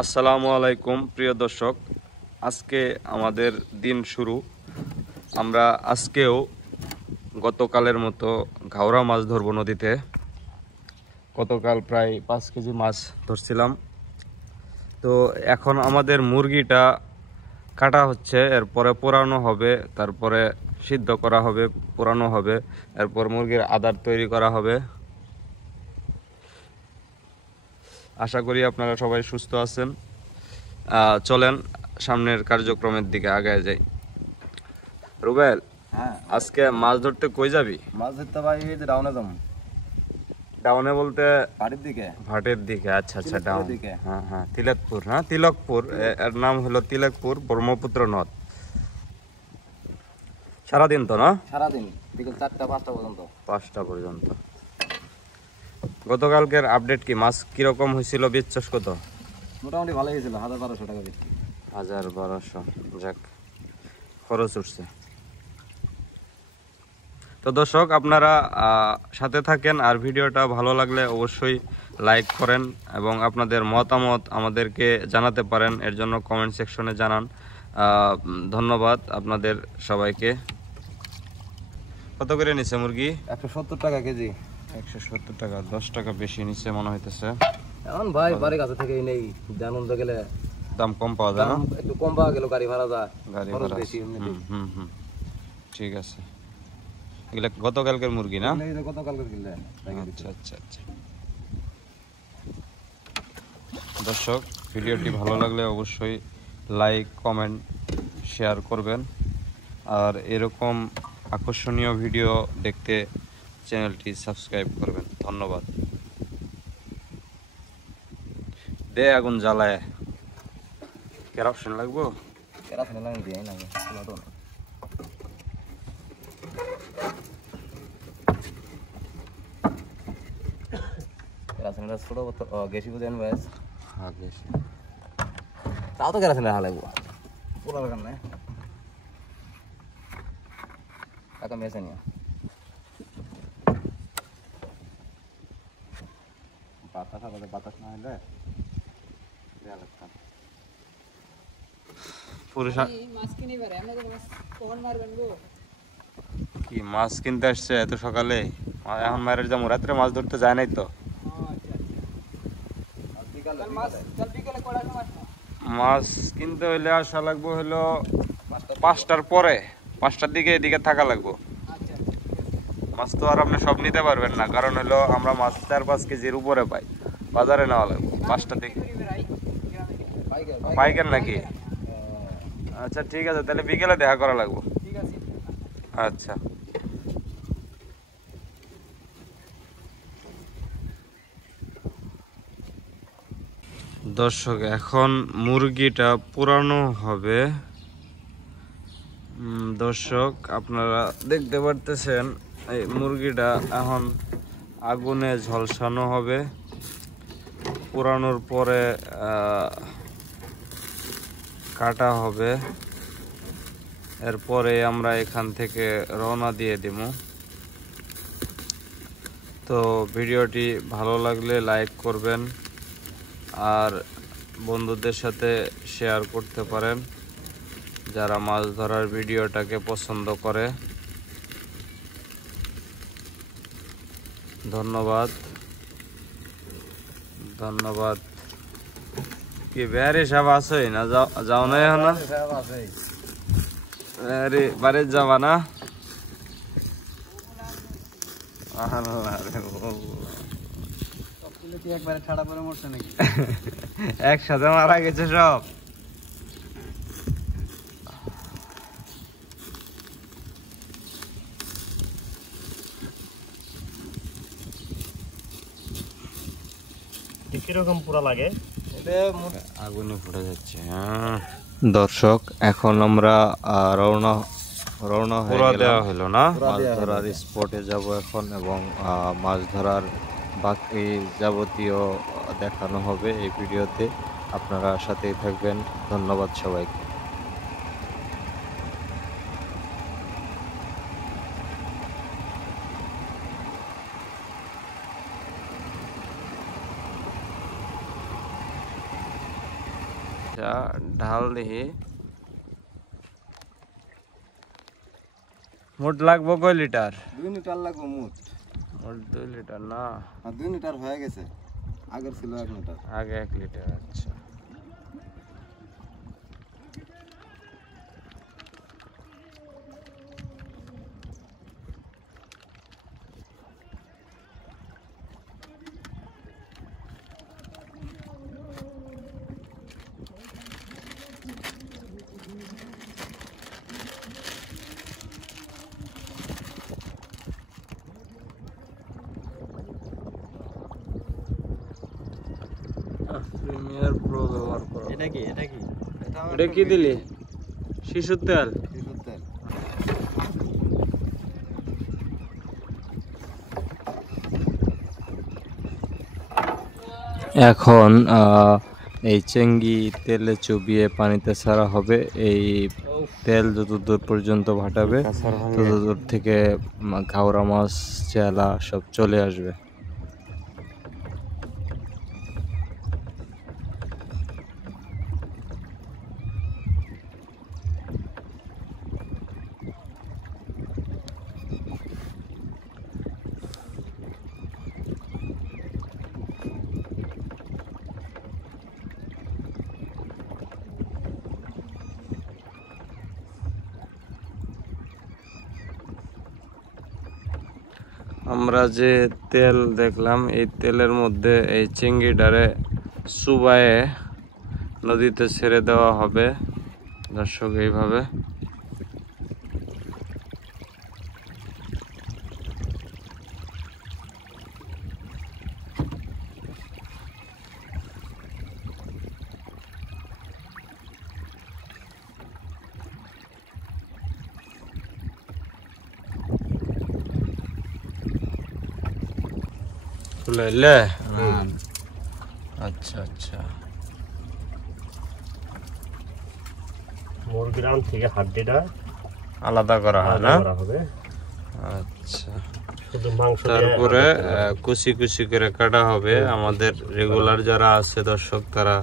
আসসালামু আলাইকুম প্রিয় দর্শক, আজকে আমাদের দিন শুরু। আমরা আজকেও গতকালের মতো ঘাওড়া মাছ ধরবো নদীতে। গতকাল প্রায় 5 কেজি মাছ ধরছিলাম। তো এখন আমাদের মুরগিটা কাটা হচ্ছে, এরপরে পোড়ানো হবে, তারপরে সিদ্ধ করা হবে, পোড়ানো হবে, এরপর মুরগির আদার তৈরি করা হবে। আশা করি আপনারা সবাই সুস্থ আছেন। চলেন সামনের কার্যক্রমের দিকে আগায় যাই। রুবেল, আজকে মাছ ধরতে কই যাবি? মাছ ধরতে ভাই এই যে ডাউনে যাবো। ডাউনে বলতে বাড়ির দিকে? ভাটের দিকে। আচ্ছা আচ্ছা, তিলকপুরের ডাউন। দিকে। হ্যাঁ হ্যাঁ, তিলকপুর। হ্যাঁ, তিলকপুর। এর নাম হলো তিলকপুর, ব্রহ্মপুত্র নদ। সারাদিন তো না? সারাদিন বিকেল 4টা 5টা পর্যন্ত। 5টা পর্যন্ত। গতকালকের আপডেট কি? মাছ কিরকম হয়েছিল? বেচছস কত? মোটামুটি ভালো হয়েছিল, 1200 টাকা বিক্রি। 1200। যাক, খরচ উঠছে। তো দর্শক, আপনারা সাথে থাকেন, আর ভিডিওটা ভালো লাগলে অবশ্যই লাইক করেন এবং আপনাদের মতামত আমাদেরকে জানাতে পারেন। এর জন্য কমেন্ট সেকশনে জানান। ধন্যবাদ আপনাদের সবাইকে। কত করে নিচ্ছে মুরগি? 170 টাকা কেজি। 170 টাকা, 10 টাকা বেশি নিচ্ছে মনে হইতেছে। এখন ভাই বাড়ির কাছে থেকে নেই, জানুন গেলে দাম কম পাওয়া যায় না? একটু কম পাওয়া গেল, গাড়ি ভাড়া যায়, গাড়ি খরচ ভাড়া। বেশি এমনিতেই। হুম, ঠিক আছে। এগুলা গতকালকের মুরগি না? এই যে গতকালকে কিনলে। আচ্ছা আচ্ছা আচ্ছা। দর্শক, ভিডিওটি ভালো লাগলে অবশ্যই লাইক, কমেন্ট, শেয়ার করবেন। আর এরকম আকর্ষণীয় ভিডিও দেখতে চ্যানেলটি সাবস্ক্রাইব করবেন। ধন্যবাদ। দে আগুন জ্বালায়। কেরোসিন লাগবো? কেরাসিন লাগে দিয়ে না তো। কেরাসিনটা ছোট তো গেছি বুঝেন ব্যাস। হ্যাঁ, বেশি। তাও তো কেরাসিন রাখা লাগবো, পুরো দরকার নাই। টাকা মেসে নিয়ে বাতাস আমাদের বাতাস না হলে দেয়া লাগতাম। কি মাছ কিনতে আসছে এত সকালে? এখন মায়ের যাবো, রাত্রে মাছ ধরতে যায় নাই তো। মাছ কিনতে হইলে আসা লাগবো হলো 5টার পরে, 5টার দিকে এদিকে থাকা লাগবো। মাছ তো আর আপনি সব নিতে পারবেন না, কারণ হলো আমরা মাছ 4-5 কেজির উপরে পাই, বাজারে নেওয়া লাগবে 5টার দিকে। পাইকার নাকি? আচ্ছা ঠিক আছে, তাহলে বিকেলে দেখা করা লাগবো। আচ্ছা। দর্শক, এখন মুরগিটা পোড়ানো হবে। দর্শক, আপনারা দেখতে পারতেছেন এই মুরগিটা এখন আগুনে ঝলসানো হবে। পোড়ানোর পরে কাটা হবে। এরপরে আমরা এখান থেকে রওনা দিয়ে দিব। তো ভিডিওটি ভালো লাগলে লাইক করবেন, আর বন্ধুদের সাথে শেয়ার করতে পারেন যারা মাছ ধরার ভিডিওটাকে পছন্দ করে। ধন্যবাদ। ধন্যবাদ। কি বেয়ারে সব আছে না? যাও না এখন? আরে বাড়ি যাবা না? একসাথে মারা গেছে সব। কিরকম পুরা লাগে? আগুনে ফুটে যাচ্ছে। দর্শক, এখন আমরা রওনা হয়ে দেওয়া হলো না, মাছ ধরার স্পটে যাব এখন, এবং মাছ ধরার বাকি যাবতীয় দেখানো হবে এই ভিডিওতে। আপনারা সাথেই থাকবেন। ধন্যবাদ সবাইকে। আচ্ছা ঢাল দেখি মোট লাগবো কয় লিটার? 2 লিটার লাগবে মোট। মোট 2 লিটার না, আর 2 লিটার হয়ে গেছে, আগের ছিল 1 লিটার। আগে 1 লিটার। আচ্ছা প্রিমিয়ার প্রো ব্যবহার করো। এটা কি? এটা কি? এটা কি দিলি? শিশুর তেল। শিশুর তেল। এখন এই চেঙ্গি তেলে চুবিয়ে পানিতে ছাড়া হবে। এই তেল যতদূর পর্যন্ত ভাটাবে ততদূর থেকে ঘাওড়া মাছ, চেলা সব চলে আসবে। আমরা যে তেল দেখলাম, এই তেলের মধ্যে এই চিংড়িটারে চুবায়ে নদীতে ছেড়ে দেওয়া হবে দর্শক। এইভাবে খুলে। আচ্ছা আচ্ছা, মুরগির থেকে হাড্ডিটা আলাদা করা হয় না? হবে। আচ্ছা, শুধু মাংস তারপরে কুচি কুচি করে কাটা হবে। আমাদের রেগুলার যারা আছে দর্শক তারা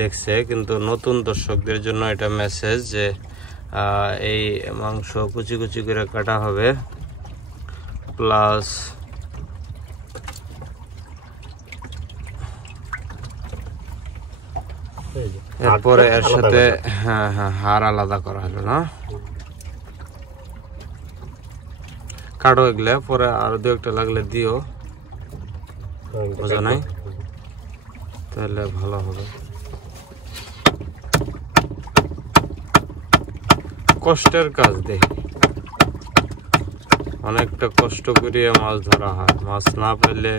দেখছে, কিন্তু নতুন দর্শকদের জন্য এটা মেসেজ যে এই মাংস কুচি কুচি করে কাটা হবে, প্লাস এরপরে এর সাথে হাড় আলাদা করা হলো না? কাটো এগুলা, পরে আর 2-1টা লাগলে দিও, বোঝা নাই? তাহলে ভালো হবে। কষ্টের কাজ দেখি, অনেকটা কষ্ট করিয়ে মাছ ধরা হয়। মাছ না পেলে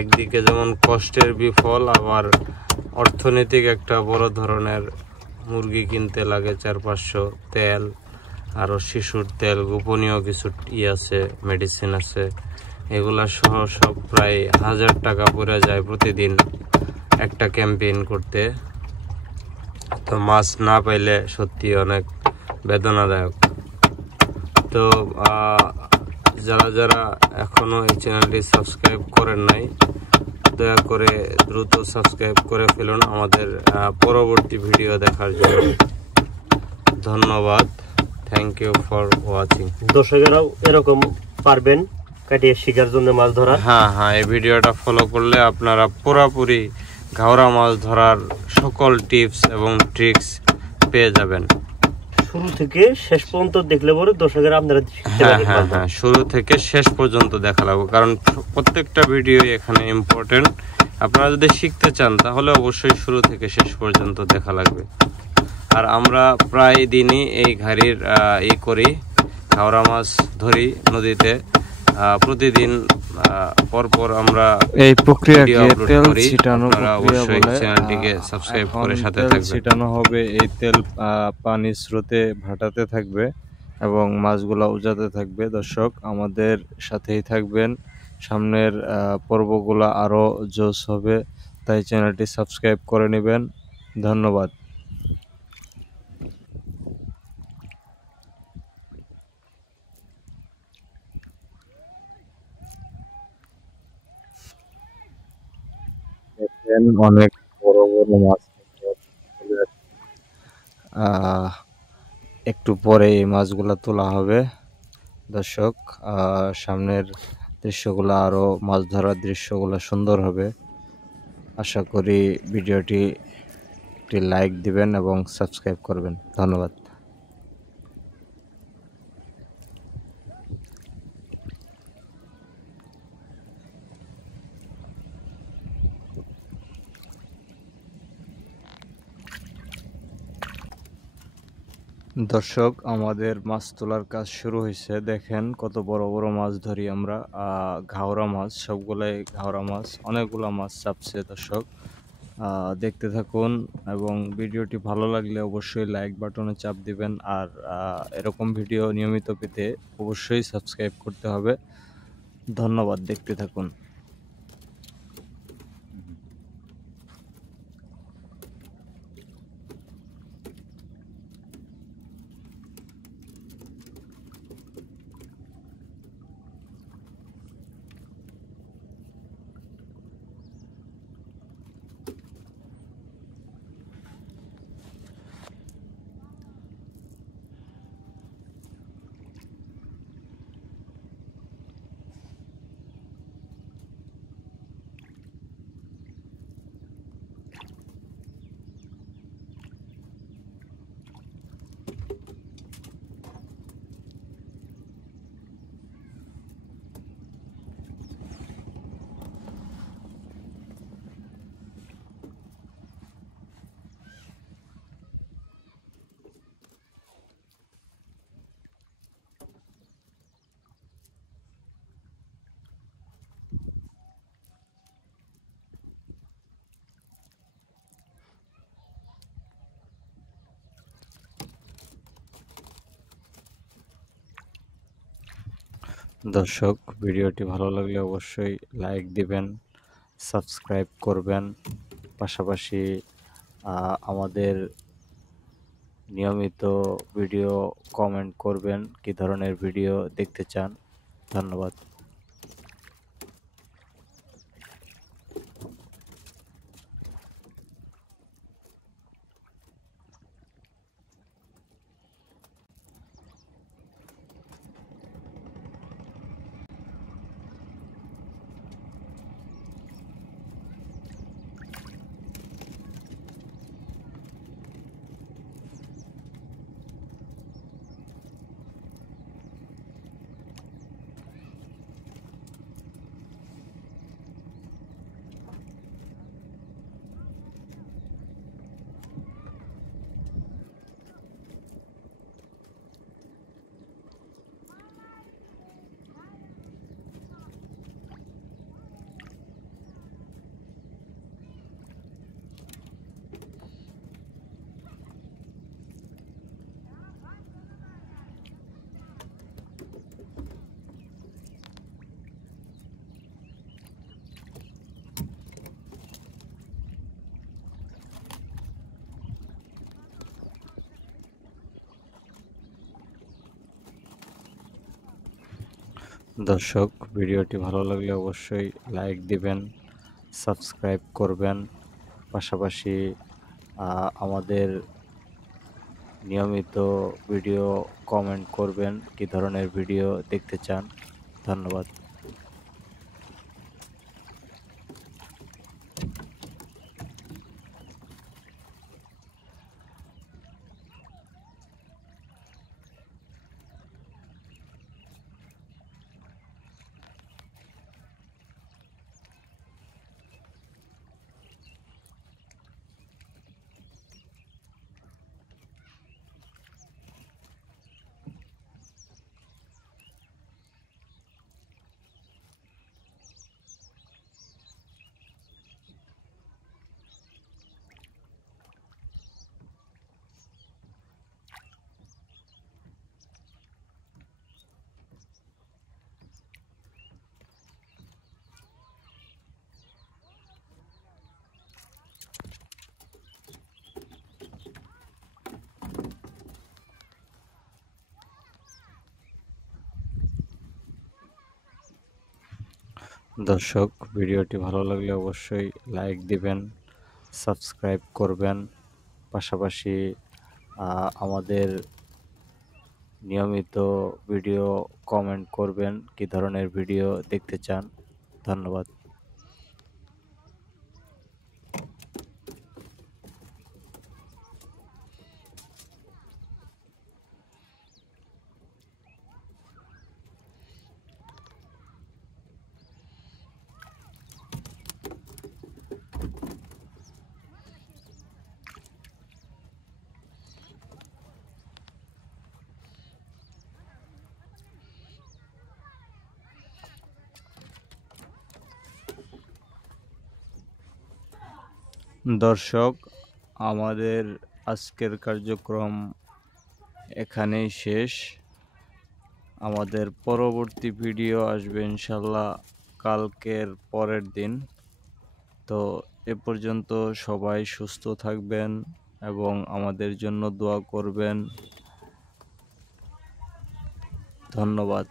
একদিকে যেমন কষ্টের বিফল, আবার অর্থনৈতিক একটা বড় ধরনের মুরগি কিনতে লাগে 400-500, তেল, আরও শিশুর তেল, গোপনীয় কিছু আছে, মেডিসিন আছে, এগুলা সহ সব প্রায় 1000 টাকা পড়ে যায় প্রতিদিন একটা ক্যাম্পেইন করতে। তো মাছ না পাইলে সত্যি অনেক বেদনাদায়ক। তো যারা যারা এখনো এই চ্যানেলটি সাবস্ক্রাইব করেন নাই, দয়া করে দ্রুত সাবস্ক্রাইব করে ফেলুন আমাদের পরবর্তী ভিডিও দেখার জন্য। ধন্যবাদ, থ্যাংক ইউ ফর ওয়াচিং। দর্শকেরাও এরকম পারবেন কাটিয়ে শিকার জন্য মাছ ধরা। হ্যাঁ, এই ভিডিওটা ফলো করলে আপনারা পুরোপুরি ঘাওড়া মাছ ধরার সকল টিপস এবং ট্রিক্স পেয়ে যাবেন। শুরু থেকে শেষ পর্যন্ত দেখলে পরে দর্শকেরা আপনারা হ্যাঁ, শুরু থেকে শেষ পর্যন্ত দেখা লাগবে, কারণ প্রত্যেকটা ভিডিও এখানে ইম্পর্টেন্ট। আপনারা যদি শিখতে চান তাহলে অবশ্যই শুরু থেকে শেষ পর্যন্ত দেখা লাগবে। আর আমরা প্রায় দিনই এই ঘাড়ির করি, ঘাওড়া মাছ ধরি নদীতে প্রতিদিন। পরপর আমরা এই প্রক্রিয়াকে তেল ছিটানো প্রক্রিয়া বলে। চ্যানেলটিকে সাবস্ক্রাইব করে সাথে থাকবেন। ছিটানো হবে, এই তেল পানির স্রোতে ভাটাতে থাকবে এবং মাছগুলা উজাতে থাকবে। দর্শক আমাদের সাথেই থাকবেন, সামনের পর্বগুলা আরো জোশ হবে, তাই চ্যানেলটি সাবস্ক্রাইব করে নেবেন। ধন্যবাদ। অনেক বড় বড় মাছ চলে আসছে। একটু পরে এই মাছগুলা তোলা হবে। দর্শক, সামনের দৃশ্যগুলো আরো মাছ ধরার দৃশ্যগুলো সুন্দর হবে। আশা করি ভিডিওটি একটি লাইক দিবেন এবং সাবস্ক্রাইব করবেন। ধন্যবাদ। দর্শক, আমাদের মাছ তোলার কাজ শুরু হয়েছে। দেখেন কত বড় বড় মাছ ধরি আমরা। ঘাওড়া মাছ, সবগুলাই ঘাওড়া মাছ। অনেকগুলা মাছ চাপছে দর্শক। দেখতে থাকুন এবং ভিডিওটি ভালো লাগলে অবশ্যই লাইক বাটনে চাপ দিবেন। আর এরকম ভিডিও নিয়মিত পেতে অবশ্যই সাবস্ক্রাইব করতে হবে। ধন্যবাদ, দেখতে থাকুন। দর্শক, ভিডিওটি ভালো লাগলে অবশ্যই লাইক দিবেন, সাবস্ক্রাইব করবেন। পাশাপাশি আমাদের নিয়মিত ভিডিও কমেন্ট করবেন কী ধরনের ভিডিও দেখতে চান। ধন্যবাদ। দর্শক, ভিডিওটি ভালো লাগলে অবশ্যই লাইক দিবেন, সাবস্ক্রাইব করবেন। পাশাপাশি আমাদের নিয়মিত ভিডিও কমেন্ট করবেন কী ধরনের ভিডিও দেখতে চান। ধন্যবাদ। দর্শক, ভিডিওটি ভালো লাগলে অবশ্যই লাইক দিবেন, সাবস্ক্রাইব করবেন। পাশাপাশি আমাদের নিয়মিত ভিডিও কমেন্ট করবেন কি ধরনের ভিডিও দেখতে চান। ধন্যবাদ। দর্শক, আমাদের আজকের কার্যক্রম এখানেই শেষ। আমাদের পরবর্তী ভিডিও আসবে ইনশাল্লাহ কালকের পরের দিন। তো এ পর্যন্ত সবাই সুস্থ থাকবেন এবং আমাদের জন্য দোয়া করবেন। ধন্যবাদ।